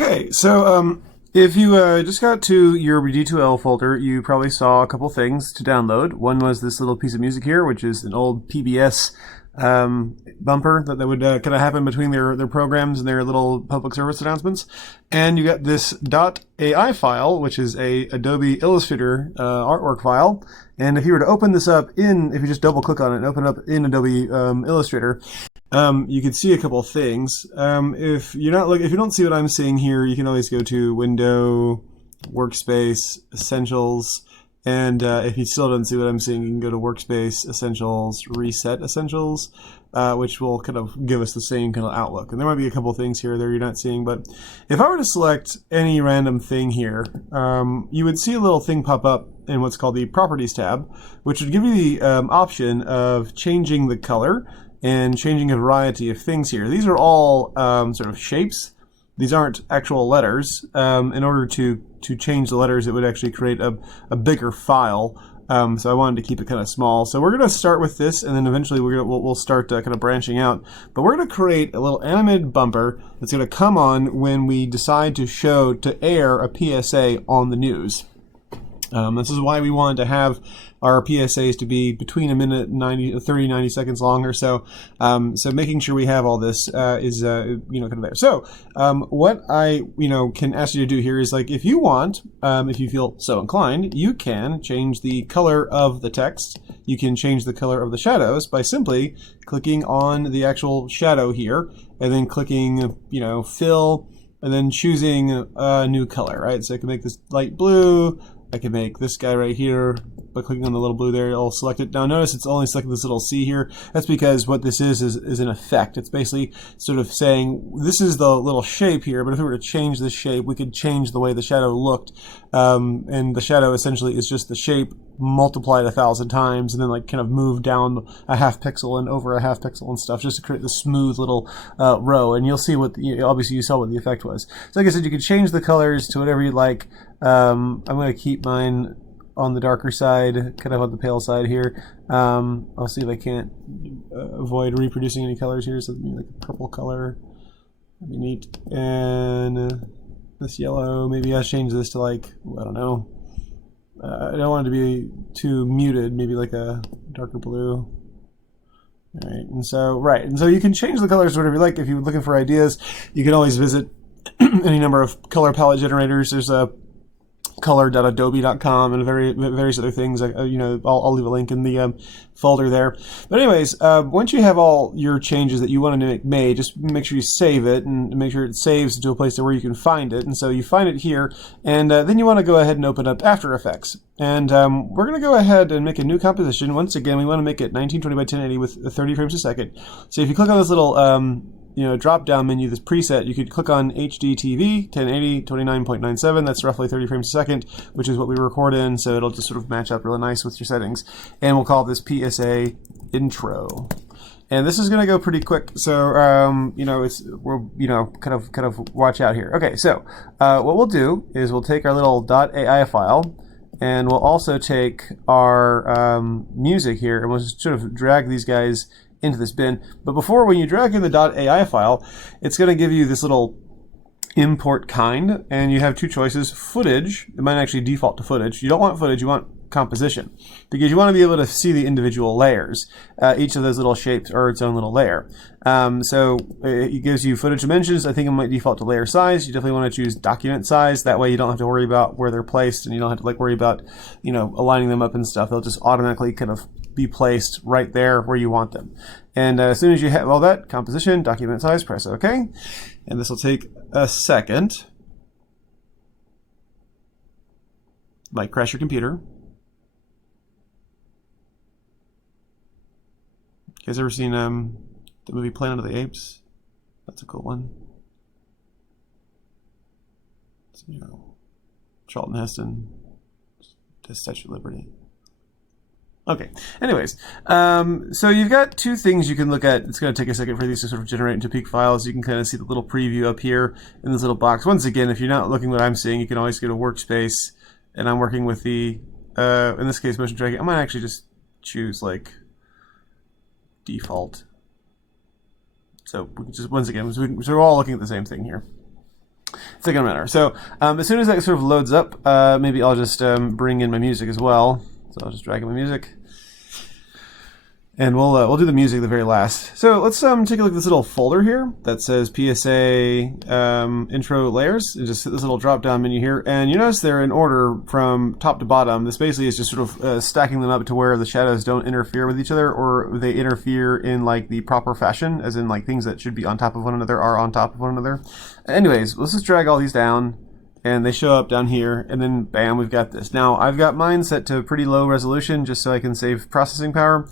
Okay, so if you just got to your D2L folder, you probably saw a couple things to download. One was this little piece of music here, which is an old PBS bumper that would kind of happen between their programs and their little public service announcements. And you got this .ai file, which is a Adobe Illustrator artwork file. And if you were to open this up if you just double click on it and open it up in Adobe Illustrator, you can see a couple things. If you don't see what I'm seeing here, you can always go to Window, Workspace, Essentials, and if you still don't see what I'm seeing, you can go to Workspace, Essentials, Reset Essentials, which will kind of give us the same kind of outlook. And there might be a couple things here that you're not seeing, but if I were to select any random thing here, you would see a little thing pop up in what's called the Properties tab, which would give you the option of changing the color and changing a variety of things here. These are all sort of shapes. These aren't actual letters. In order to change the letters, it would actually create a bigger file. So I wanted to keep it kind of small. So we're going to start with this, and then eventually we'll start kind of branching out. But we're going to create a little animated bumper that's going to come on when we decide to air a PSA on the news. This is why we wanted to have our PSAs to be between a minute 90 seconds long or so. So making sure we have all this is kind of there. So what I can ask you to do here is, like, if you want, if you feel so inclined, you can change the color of the text. You can change the color of the shadows by simply clicking on the actual shadow here and then clicking fill and then choosing a new color, right? So I can make this light blue. I can make this guy right here by clicking on the little blue there. It'll select it. Now notice it's only selected this little C here. That's because what this is an effect. It's basically sort of saying this is the little shape here, but if we were to change this shape, we could change the way the shadow looked. And the shadow essentially is just the shape multiplied 1,000 times and then like kind of move down a half pixel and over a half pixel and stuff just to create the smooth little row. And you'll see obviously you saw what the effect was. So like I said, you can change the colors to whatever you'd like. I'm going to keep mine on the darker side, kind of on the pale side here. I'll see if I can't avoid reproducing any colors here. So maybe like a purple color. That'd be neat. And this yellow, maybe I'll change this to like, I don't know. I don't want it to be too muted, maybe like a darker blue. All right, and so you can change the colors whatever you like. If you're looking for ideas, you can always visit any number of color palette generators. There's a color.adobe.com and various other things. I'll leave a link in the folder there. But anyways, once you have all your changes that you want to make, just make sure you save it and make sure it saves to a place where you can find it. And so you find it here, and then you want to go ahead and open up After Effects. And we're going to go ahead and make a new composition. Once again, we want to make it 1920 by 1080 with 30 frames a second. So if you click on this little drop down menu, this preset, you could click on HDTV 1080 29.97. That's roughly 30 frames a second, which is what we record in. So it'll just sort of match up really nice with your settings. And we'll call this PSA Intro. And this is going to go pretty quick. So kind of watch out here. Okay, so what we'll do is we'll take our little .ai file, and we'll also take our music here, and we'll just sort of drag these guys into this bin. But before, when you drag in the .ai file, it's going to give you this little import kind, and you have two choices. Footage, it might actually default to footage. You don't want footage, you want composition, because you want to be able to see the individual layers. Each of those little shapes are its own little layer. So it gives you footage dimensions. I think it might default to layer size. You definitely want to choose document size. That way you don't have to worry about where they're placed, and you don't have to worry about aligning them up and stuff. They'll just automatically kind of be placed right there where you want them. And as soon as you have all that, composition, document size, press OK. And this will take a second. Might crash your computer. You guys ever seen the movie Planet of the Apes? That's a cool one. So, Charlton Heston, the Statue of Liberty. Okay, anyways, so you've got two things you can look at. It's going to take a second for these to sort of generate into peak files. You can kind of see the little preview up here in this little box. Once again, if you're not looking what I'm seeing, you can always go to Workspace, and I'm working with the, in this case, motion tracking. I might actually just choose like default. So we can just, once again, so we're all looking at the same thing here. it's like a matter. So as soon as that sort of loads up, maybe I'll just bring in my music as well. So I'll just drag in my music. And we'll do the music at the very last. So let's take a look at this little folder here that says PSA intro layers. And just hit this little drop down menu here, and you notice they're in order from top to bottom. This basically is just sort of stacking them up to where the shadows don't interfere with each other, or they interfere in like the proper fashion, as in like things that should be on top of one another are on top of one another. Anyways, let's just drag all these down. And they show up down here, and then bam, we've got this. Now I've got mine set to pretty low resolution just so I can save processing power.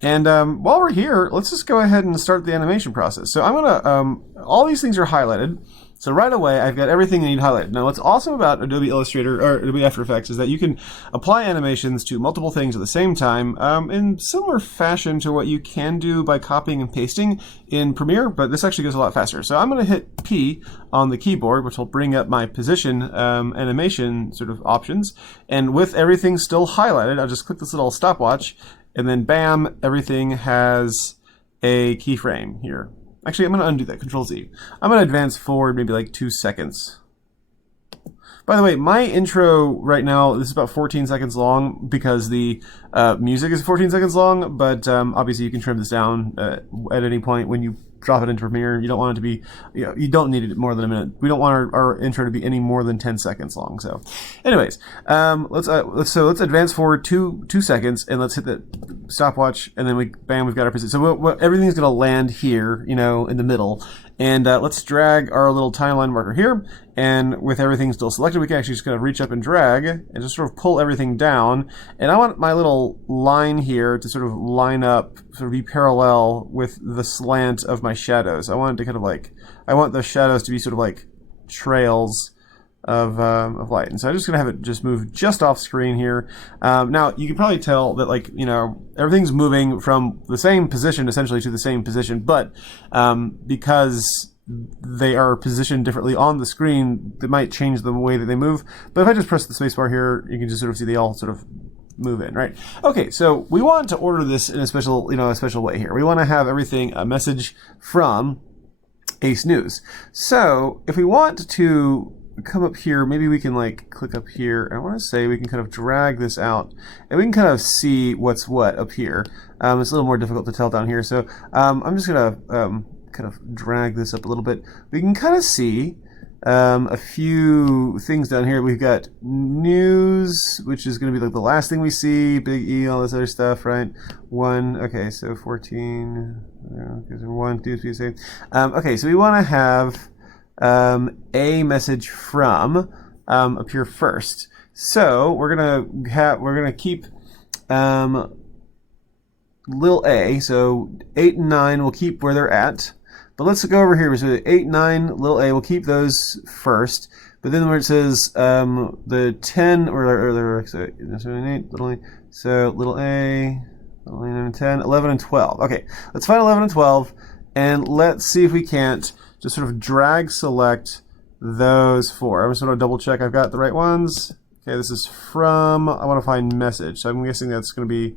And while we're here, let's just go ahead and start the animation process. So I'm gonna, all these things are highlighted. So right away, I've got everything I need highlighted. Now what's awesome about Adobe Illustrator, or Adobe After Effects, is that you can apply animations to multiple things at the same time in similar fashion to what you can do by copying and pasting in Premiere, but this actually goes a lot faster. So I'm gonna hit P on the keyboard, which will bring up my position animation sort of options. And with everything still highlighted, I'll just click this little stopwatch, and then bam, everything has a keyframe here. Actually, I'm going to undo that, Control Z. I'm going to advance forward maybe like 2 seconds. By the way, my intro right now, this is about 14 seconds long because the music is 14 seconds long, but obviously you can trim this down at any point when you drop it into Premiere. You don't want it to be, you don't need it more than a minute. We don't want our intro to be any more than 10 seconds long. So anyways, let's advance forward 2 seconds, and let's hit the stopwatch, and then we've got our position. So everything's going to land here, in the middle. And let's drag our little timeline marker here, and with everything still selected, we can actually just kind of reach up and drag and just sort of pull everything down. And I want my little line here to sort of line up, sort of be parallel with the slant of my shadows. I want it to kind of like, I want the shadows to be sort of like trails of light. And so I'm just gonna have it just move just off screen here. Now you can probably tell that, like, everything's moving from the same position essentially to the same position, but because they are positioned differently on the screen, they might change the way that they move. But if I just press the spacebar here, you can just sort of see they all sort of move in, right? Okay, so we want to order this in a special, a special way here. We want to have everything a message from Ace News. So if we want to come up here, maybe we can like click up here. I want to say we can kind of drag this out, and we can kind of see what's what up here. It's a little more difficult to tell down here, so I'm just gonna kind of drag this up a little bit. We can kind of see a few things down here. We've got news, which is going to be like the last thing we see, big E, all this other stuff, right? 1, okay, so 14, okay, so 1, 2, 3, 6. Okay, so we want to have a message from up here first. So we're gonna keep little a. So 8 and 9 will keep where they're at. But let's go over here. So 8, 9, little a, we'll keep those first. But then where it says the 10 or so 8, little a, so little a, little a, 9 and 10, 11 and 12. Okay, let's find 11 and 12, and let's see if we can't just sort of drag select those 4. I'm just going to double check I've got the right ones. Okay, this is from, I want to find message. So I'm guessing that's going to be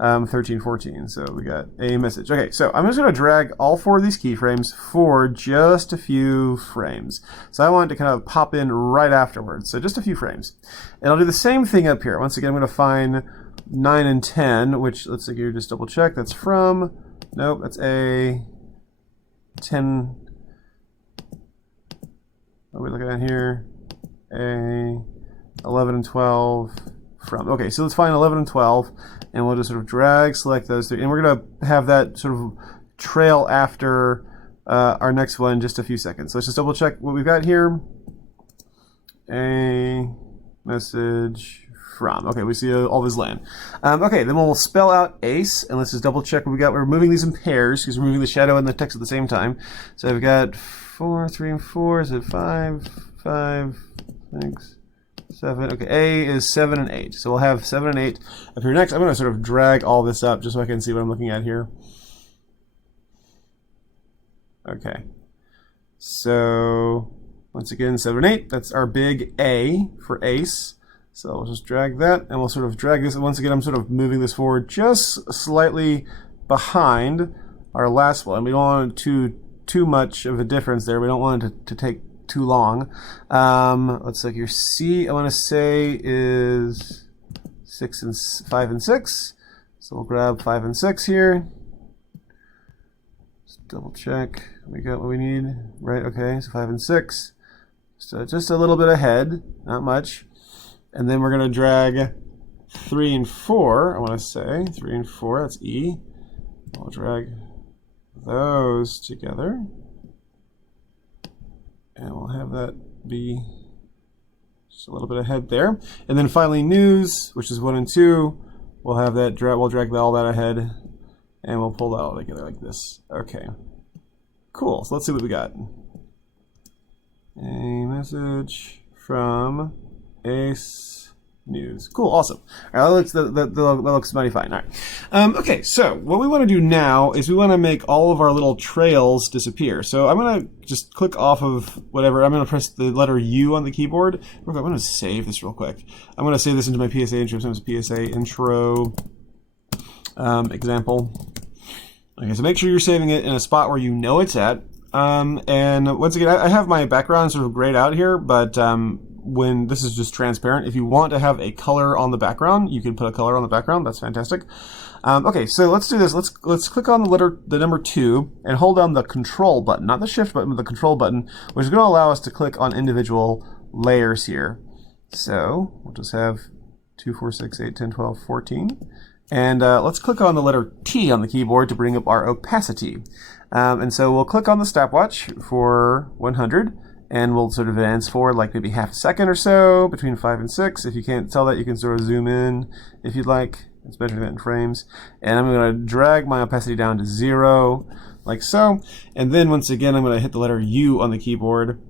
13, 14. So we got a message. Okay, so I'm just going to drag all 4 of these keyframes for just a few frames. So I want it to kind of pop in right afterwards. So just a few frames. And I'll do the same thing up here. Once again, I'm going to find 9 and 10, which let's see here, just double check. That's from, nope, that's a 10. What are we looking at here? A 11 and 12 from. Okay, so let's find 11 and 12, and we'll just sort of drag, select those 3, and we're going to have that sort of trail after our next one in just a few seconds. So let's just double check what we've got here. A message from. Okay, we see all this land. Okay, then we'll spell out Ace, and let's just double check what we got. We're moving these in pairs because we're moving the shadow and the text at the same time. So I've got 4, 3, and 4. Is it 5, 5, 6, 7? Okay, A is 7 and 8. So we'll have 7 and 8 up here next. I'm going to sort of drag all this up just so I can see what I'm looking at here. Okay. So once again, 7 and 8. That's our big A for Ace. So we'll just drag that, and we'll sort of drag this. Once again, I'm sort of moving this forward just slightly behind our last one. We don't want too much of a difference there. We don't want it to take too long. Let's look here. C, I want to say is 5 and 6. So we'll grab 5 and 6 here. Just double check. We got what we need, right? Okay, so 5 and 6. So just a little bit ahead, not much. And then we're going to drag 3 and 4, I want to say. 3 and 4, that's E. I'll drag those together. And we'll have that be just a little bit ahead there. And then finally news, which is 1 and 2. We'll have that, we'll drag all that ahead. And we'll pull that all together like this. Okay. Cool, so let's see what we got. A message from Ace News. Cool, awesome. All right, that looks mighty fine. All right. Okay, so what we want to do now is we want to make all of our little trails disappear. So I'm going to just click off of whatever. I'm going to press the letter U on the keyboard. I'm going to save this real quick. I'm going to save this into my PSA intro. So it's PSA intro example. Okay, so make sure you're saving it in a spot where you know it's at. And once again, I have my background sort of grayed out here, but when this is just transparent, if you want to have a color on the background, you can put a color on the background. That's fantastic. Okay, so let's do this. Let's click on the number 2 and hold down the control button, not the shift button, but the control button, which is going to allow us to click on individual layers here. So we'll just have 2, 4, 6, 8, 10, 12, 14. And let's click on the letter T on the keyboard to bring up our opacity. And so we'll click on the stopwatch for 100, and we'll sort of advance forward like maybe half a second or so between 5 and 6. If you can't tell that, you can sort of zoom in if you'd like. It's measuring that in frames. And I'm going to drag my opacity down to 0, like so. And then once again, I'm going to hit the letter U on the keyboard.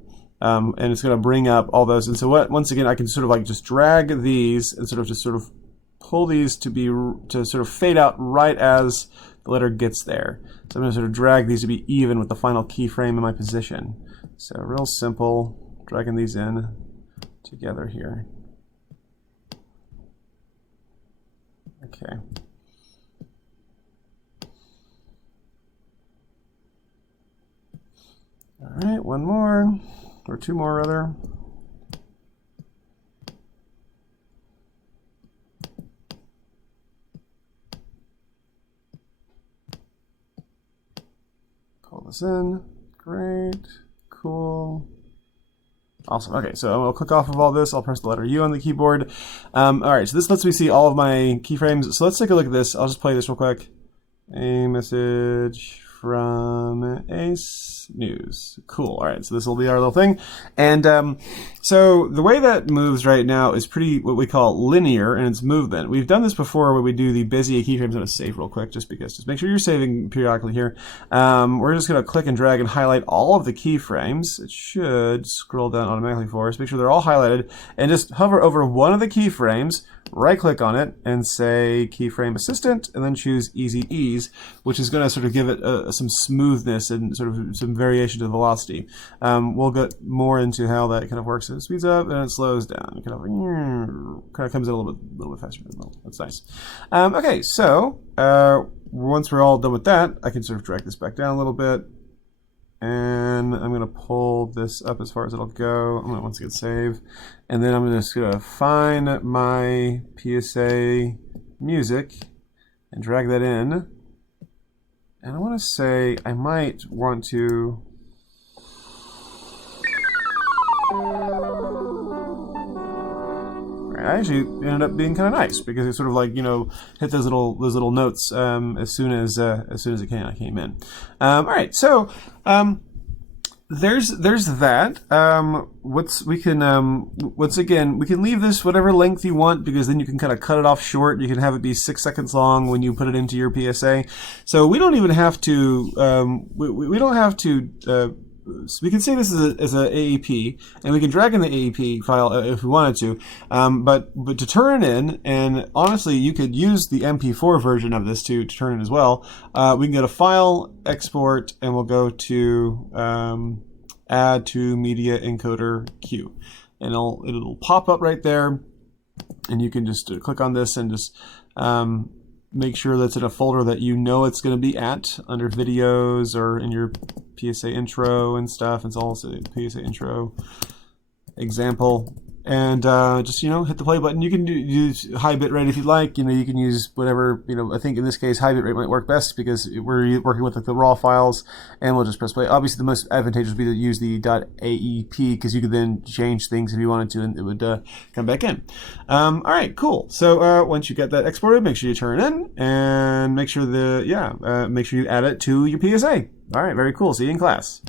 And it's going to bring up all those. And so once again, I can sort of like just drag these and sort of pull these to sort of fade out right as the letter gets there. So I'm going to sort of drag these to be even with the final keyframe in my position. So real simple, dragging these in together here. Okay. All right, one more, or 2 more rather. Pull this in. Great. Cool. Awesome. Okay, so I'll click off of all this. I'll press the letter U on the keyboard. All right, so this lets me see all of my keyframes. So let's take a look at this. I'll just play this real quick. A message from Ace News. Cool. All right, so this will be our little thing. And so the way that moves right now is pretty what we call linear in its movement. We've done this before when we do the Bezier keyframes. I'm going to save real quick just make sure you're saving periodically here. We're just going to click and drag and highlight all of the keyframes. It should scroll down automatically for us. Make sure they're all highlighted and just hover over one of the keyframes, right click on it and say keyframe assistant, and then choose easy ease, which is going to sort of give it some smoothness and sort of some variation to the velocity. We'll get more into how that kind of works. It speeds up and it slows down. It kind of comes in a little bit faster. That's nice. Okay, so once we're all done with that, I can sort of drag this back down a little bit. And I'm going to pull this up as far as it'll go. I'm going to once again save. And then I'm just going to find my PSA music and drag that in. And I want to say I might want to... Actually, it ended up being kind of nice because it sort of like, you know, hit those little notes as soon as it came in. All right, so there's that. Once again, we can leave this whatever length you want because then you can kind of cut it off short. You can have it be 6 seconds long when you put it into your PSA. So we don't even have to. We don't have to. So we can say this as a AEP, and we can drag in the AEP file if we wanted to. But to turn it in, and honestly, you could use the MP4 version of this to turn it as well. We can go to File, Export, and we'll go to Add to Media Encoder Queue, and it'll pop up right there, and you can just click on this and just make sure that's in a folder that you know it's going to be at under Videos or in your PSA intro and stuff. It's also PSA intro example. And just, hit the play button. You can use high bit rate if you'd like. You can use whatever, I think in this case high bit rate might work best because we're working with like the raw files, and we'll just press play. Obviously the most advantageous would be to use the .aep because you could then change things if you wanted to, and it would come back in. All right, cool. So once you get that exported, make sure you turn it in, and make sure make sure you add it to your PSA. All right, very cool. See you in class.